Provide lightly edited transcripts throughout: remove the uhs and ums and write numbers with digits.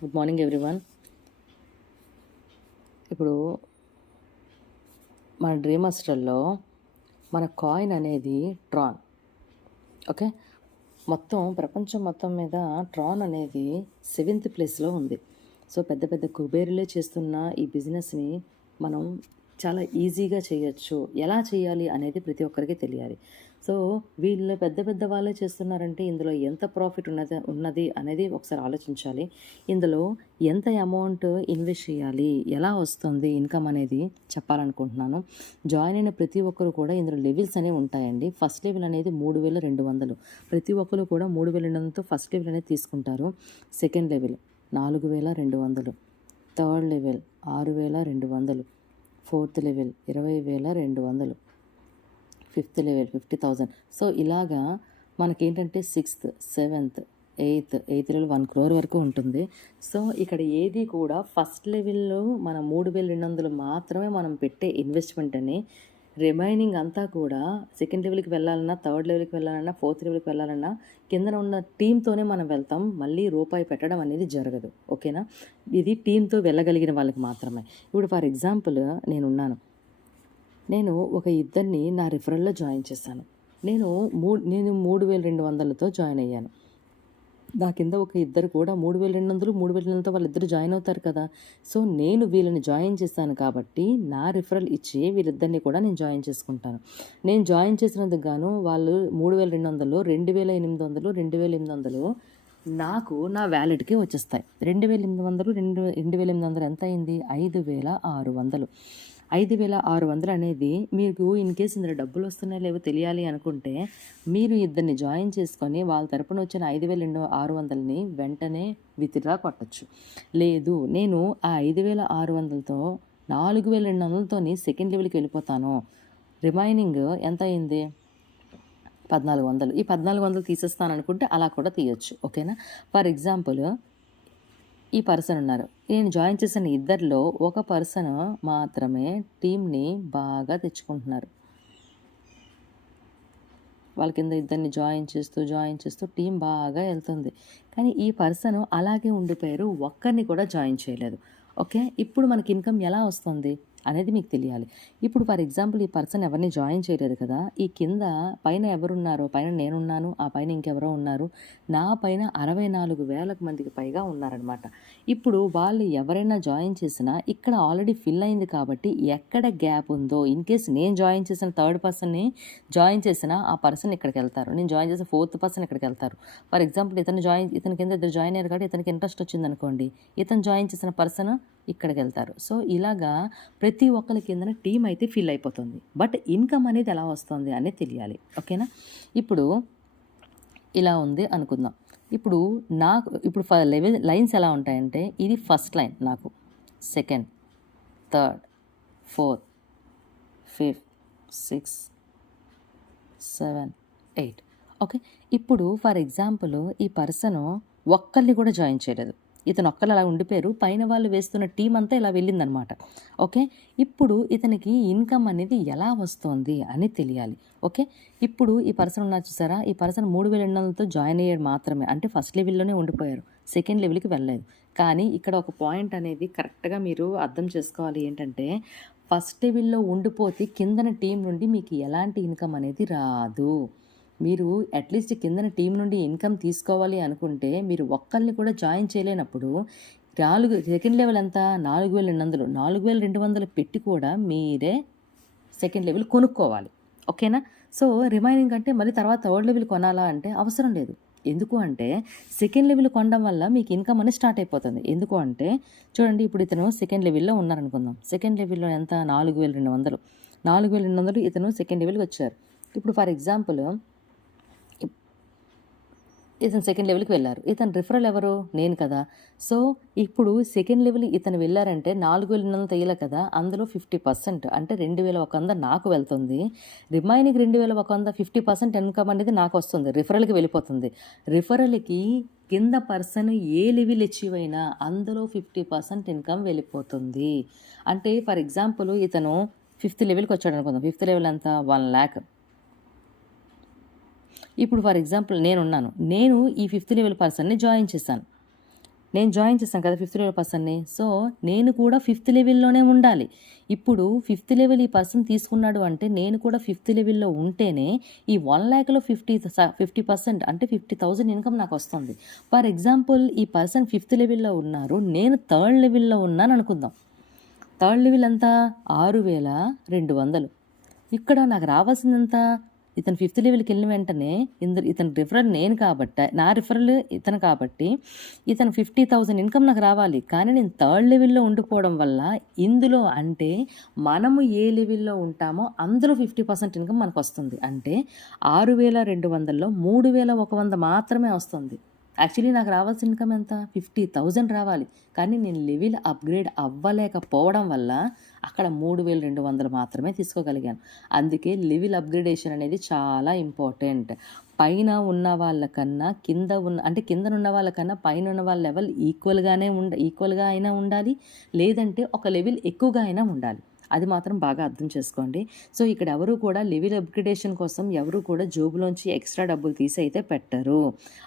Good morning everyone. ఇప్పుడు మన dream మాస్టర్లో మన కాయిన్ అనేది ట్రాన్. ఓకే, మొత్తం ప్రపంచం మొత్తం మీద ట్రాన్ అనేది 7th ప్లేస్లో ఉంది. సో పెద్ద పెద్ద కుబేరులే చేస్తున్న ఈ బిజినెస్ని మనం చాలా ఈజీగా చేయొచ్చు. ఎలా చేయాలి అనేది ప్రతి ఒక్కరికి తెలియాలి. సో వీళ్ళు పెద్ద పెద్ద వాళ్ళే చేస్తున్నారంటే ఇందులో ఎంత ప్రాఫిట్ ఉన్నది అనేది ఒకసారి ఆలోచించాలి. ఇందులో ఎంత అమౌంట్ ఇన్వెస్ట్ చేయాలి, ఎలా వస్తుంది ఇన్కమ్ అనేది చెప్పాలనుకుంటున్నాను. జాయిన్ అయిన ప్రతి ఒక్కరు కూడా ఇందులో లెవెల్స్ అనేవి ఉంటాయండి. ఫస్ట్ లెవెల్ అనేది 3200. ప్రతి ఒక్కరు కూడా 3200తో ఫస్ట్ లెవెల్ అనేది తీసుకుంటారు. Second level 4200, third level 6200, fourth level 20200, fifth level 50,000. So ఇలాగా మనకేంటంటే 6th, 7th, 8th level 1 crore వరకు ఉంటుంది. సో ఇక్కడ ఏది కూడా ఫస్ట్ లెవెల్లో మన 3200 మాత్రమే మనం పెట్టే ఇన్వెస్ట్మెంట్ అని, రిమైనింగ్ అంతా కూడా సెకండ్ లెవెల్కి వెళ్ళాలన్నా, థర్డ్ లెవెల్కి వెళ్ళాలన్నా, ఫోర్త్ లెవెల్కి వెళ్ళాలన్నా కింద ఉన్న టీంతోనే మనం వెళ్తాం. మళ్ళీ రూపాయి పెట్టడం అనేది జరగదు. ఓకేనా, ఇది టీంతో వెళ్ళగలిగిన వాళ్ళకి మాత్రమే. ఇప్పుడు ఫర్ ఎగ్జాంపుల్ నేను ఒక ఇద్దరిని నా రిఫరల్లో జాయిన్ చేశాను. నేను 3200తో జాయిన్ అయ్యాను. నా కింద ఒక ఇద్దరు కూడా 3200, 3200తో వాళ్ళిద్దరు జాయిన్ అవుతారు కదా. సో నేను వీళ్ళని జాయిన్ చేశాను కాబట్టి నా రిఫరల్ ఇచ్చి వీళ్ళిద్దరిని కూడా నేను జాయిన్ చేసుకుంటాను. నేను జాయిన్ చేసినందుకు గాను వాళ్ళు 3200, 2800, 2800 నాకు నా వ్యాలెట్కి వచ్చేస్తాయి. 2800 ఎంత అయింది? 5600. 5600 అనేది మీకు ఇన్ కేస్ ఇందులో డబ్బులు వస్తున్నాయో లేవో తెలియాలి అనుకుంటే మీరు ఇద్దరిని జాయిన్ చేసుకొని వాళ్ళ తరపున వచ్చిన 5600ని వెంటనే విత్డ్రా కొట్టచ్చు. లేదు నేను ఆ 5600తో 4200తోని సెకండ్ లెవెల్కి వెళ్ళిపోతాను, రిమైనింగ్ ఎంత అయింది? 1400. ఈ 1400 తీసేస్తాను అనుకుంటే అలా కూడా తీయొచ్చు. ఓకేనా, ఫర్ ఎగ్జాంపుల్ ఈ పర్సన్ ఉన్నారు. నేను జాయిన్ చేసిన ఇద్దరిలో ఒక పర్సన్ మాత్రమే టీంని బాగా తెచ్చుకుంటున్నారు. వాళ్ళ కింద ఇద్దరిని జాయిన్ చేస్తూ టీం బాగా వెళ్తుంది. కానీ ఈ పర్సన్ అలాగే ఉండిపోయారు, ఒక్కరిని కూడా జాయిన్ చేయలేదు. ఓకే, ఇప్పుడు మనకి ఇన్కమ్ ఎలా వస్తుంది అనేది మీకు తెలియాలి. ఇప్పుడు ఫర్ ఎగ్జాంపుల్ ఈ పర్సన్ ఎవరిని జాయిన్ చేయలేదు కదా, ఈ కింద పైన ఎవరున్నారో, పైన నేనున్నాను, ఆ పైన ఇంకెవరో ఉన్నారు, నా పైన 64,000 మందికి పైగా ఉన్నారనమాట. ఇప్పుడు వాళ్ళు ఎవరైనా జాయిన్ చేసినా ఇక్కడ ఆల్రెడీ ఫిల్ అయింది కాబట్టి ఎక్కడ గ్యాప్ ఉందో, ఇన్ కేస్ నేను జాయిన్ చేసిన థర్డ్ పర్సన్ని జాయిన్ చేసిన ఆ పర్సన్ ఇక్కడికి వెళ్తారు, నేను జాయిన్ చేసిన ఫోర్త్ పర్సన్ ఇక్కడికి వెళ్తారు. ఫర్ ఎగ్జాంపుల్ ఇతని కింద ఇద్దరు జాయిన్ అయ్యారు కాబట్టి ఇతనికి ఇంట్రెస్ట్ వచ్చింది అనుకోండి, ఇతను జాయిన్ చేసిన పర్సన్ ఇక్కడికి వెళ్తారు. సో ఇలాగా ప్రతి ఒక్కరి కింద టీం అయితే ఫిల్ అయిపోతుంది. బట్ ఇన్కమ్ అనేది ఎలా వస్తుంది అనేది తెలియాలి. ఓకేనా, ఇప్పుడు ఇలా ఉంది అనుకుందాం. ఇప్పుడు లైన్స్ ఎలా ఉంటాయంటే ఇది ఫస్ట్ లైన్, నాకు second, third, fourth, 5th, 6th, 7th, 8th. Okay, ఇప్పుడు ఫర్ ఎగ్జాంపుల్ ఈ పర్సన్ ఒక్కరిని కూడా జాయిన్ చేయలేదు, ఇతను ఒక్కరు అలా ఉండిపోయారు, పైన వాళ్ళు వేస్తున్న టీం అంతా ఇలా వెళ్ళిందనమాట. ఓకే, ఇప్పుడు ఇతనికి ఇన్కమ్ అనేది ఎలా వస్తుంది అని తెలియాలి. ఓకే, ఇప్పుడు ఈ పర్సన్ ఉన్నారు చూసారా, ఈ పర్సన్ 3200తో జాయిన్ అయ్యాడు మాత్రమే, అంటే ఫస్ట్ లెవెల్లోనే ఉండిపోయారు, సెకండ్ లెవెల్కి వెళ్ళలేదు. కానీ ఇక్కడ ఒక పాయింట్ అనేది కరెక్ట్గా మీరు అర్థం చేసుకోవాలి. ఏంటంటే ఫస్ట్ లెవెల్లో ఉండిపోతే కిందన టీం నుండి మీకు ఎలాంటి ఇన్కమ్ అనేది రాదు. మీరు అట్లీస్ట్ కిందన టీం నుండి ఇన్కమ్ తీసుకోవాలి అనుకుంటే మీరు ఒక్కరిని కూడా జాయిన్ చేయలేనప్పుడు సెకండ్ లెవెల్ ఎంత? 4200. 4200 పెట్టి కూడా మీరే సెకండ్ లెవెల్ కొనుక్కోవాలి. ఓకేనా, సో రిమైనింగ్ అంటే మళ్ళీ తర్వాత థర్డ్ లెవెల్ కొనాలా అంటే అవసరం లేదు. ఎందుకు అంటే సెకండ్ లెవెల్ కొనడం వల్ల మీకు ఇన్కమ్ అనేది స్టార్ట్ అయిపోతుంది. ఎందుకు అంటే చూడండి, ఇప్పుడు ఇతను సెకండ్ లెవెల్లో ఉన్నారనుకుందాం. సెకండ్ లెవెల్లో ఎంత? 4200. 4200 ఇతను సెకండ్ లెవెల్కి వచ్చారు. ఇప్పుడు ఫర్ ఎగ్జాంపుల్ ఇతను సెకండ్ లెవెల్కి వెళ్ళారు, ఇతను రిఫరల్ ఎవరు? నేను కదా. సో ఇప్పుడు సెకండ్ లెవెల్ ఇతను వెళ్ళారంటే 4200 తీయాలి కదా, అందులో 50% అంటే 2100 నాకు వెళ్తుంది. రిమైనింగ్ 2100 50% ఇన్కమ్ అనేది నాకు వస్తుంది, రిఫరల్కి వెళ్ళిపోతుంది. రిఫరల్కి కింద పర్సన్ ఏ లెవెల్ అచీవ్ అయినా అందులో 50% ఇన్కమ్ వెళ్ళిపోతుంది. అంటే ఫర్ ఎగ్జాంపుల్ ఇతను 5th లెవెల్కి వచ్చాడు అనుకుందాం. 5th లెవెల్ ఎంత? 1 lakh. ఇప్పుడు ఫర్ ఎగ్జాంపుల్ నేను ఈ 5th లెవెల్ పర్సన్ని జాయిన్ చేశాను. నేను జాయిన్ చేశాను కదా 5th లెవెల్ పర్సన్‌ని. సో, నేను కూడా 5th లెవెల్‌లోనే ఉండాలి. ఇప్పుడు 5th లెవెల్ ఈ పర్సన్ తీసుకున్నాడు అంటే నేను కూడా 5th లెవెల్‌లో ఉంటేనే ఈ 1,00,000లో 50% అంటే 50,000 ఇన్‌కమ్ నాకొస్తుంది. ఫర్ ఎగ్జాంపుల్ ఈ పర్సన్ 5th లెవెల్‌లో ఉన్నారు. నేను 3rd లెవెల్‌లో ఉన్నాననుకుందాం. 3rd లెవెల్ ఎంత? 6,200. ఇక్కడ నాకు రావాల్సిందెంత? ఇతను 5th లెవెల్‌కెళ్ళిన వెంటనే ఇతని రిఫరల్ నేను కాబట్టి, నా రిఫరల్ ఇతను కాబట్టి, ఇతను 50,000 ఇన్‌కమ్ నాకు రావాలి. కానీ నేను 3rd లెవెల్‌లో ఉండిపోవడం వల్ల ఇందులో అంటే మనము ఏ లెవెల్‌లో ఉంటామో అందులో 50% ఇన్‌కమ్ మనకొస్తుంది. అంటే 6,200లో 3,100 మాత్రమే వస్తుంది. యాక్చువల్లీ నాకు రావాల్సిన ఇన్‌కమ్ ఎంత? 50,000 రావాలి. కానీ నేను లెవెల్ అప్‌గ్రేడ్ అవ్వలేకపోవడం వల్ల అక్కడ 3,200 మాత్రమే తీసుకోగలిగాను. అందుకే లెవెల్ అప్‌గ్రేడేషన్ అనేది చాలా ఇంపార్టెంట్. పైన ఉన్న వాళ్ళకన్నా కిందనున్న వాళ్ళకన్నా పైనున్న వాళ్ళ లెవెల్ ఈక్వల్‌గా అయినా ఉండాలి. లేదంటే ఒక లెవెల్ ఎక్కువగా అయినా ఉండాలి. అది మాత్రం బాగా అర్థం చేసుకోండి. సో, ఇక్కడ ఎవరు కూడా లెవెల్ అప్‌గ్రేడేషన్ కోసం ఎవరు కూడా జేబులోంచి ఎక్స్‌ట్రా డబ్బులు తీసి అయితే పెట్టరు.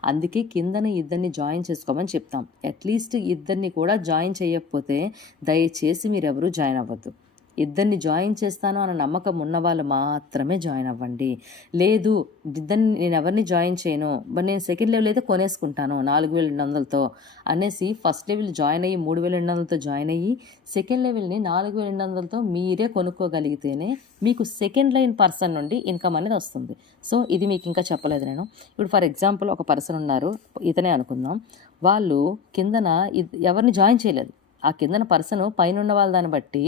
అందుకే కిందన ఇద్దరిని జాయిన్ చేసుకోమని చెప్తాం. అట్‌లీస్ట్ ఇద్దరిని కూడా జాయిన్ చేయకపోతే దయచేసి మీరెవరూ జాయిన్ అవ్వద్దు. ఇద్దరిని జాయిన్ చేస్తాను అన్న నమ్మకం ఉన్నవాళ్ళు మాత్రమే జాయిన్ అవ్వండి. లేదు నేను ఎవరిని జాయిన్ చేయను. నేను సెకండ్ లెవెల్ అయితే కొనేసుకుంటాను 4,200తో అనేసి ఫస్ట్ లెవెల్ జాయిన్ అయ్యి 3,200తో జాయిన్ అయ్యి సెకండ్ లెవెల్‌ని 4,200తో మీరే కొనుక్కోగలిగితేనే మీకు సెకండ్ లైన్ పర్సన్ నుండి ఇన్‌కమ్ అనేది వస్తుంది. సో, ఇది మీకు ఇంకా చెప్పలేదు నేను. ఇప్పుడు ఫర్ ఎగ్జాంపుల్ ఒక పర్సన్ ఉన్నారు. ఇతనే అనుకుందాం. వాళ్ళు కిందన ఎవరిని జాయిన్ చేయలేదు. ఆ కిందన పర్సన్ పైనున్న వాళ్ళ దాన్ని బట్టి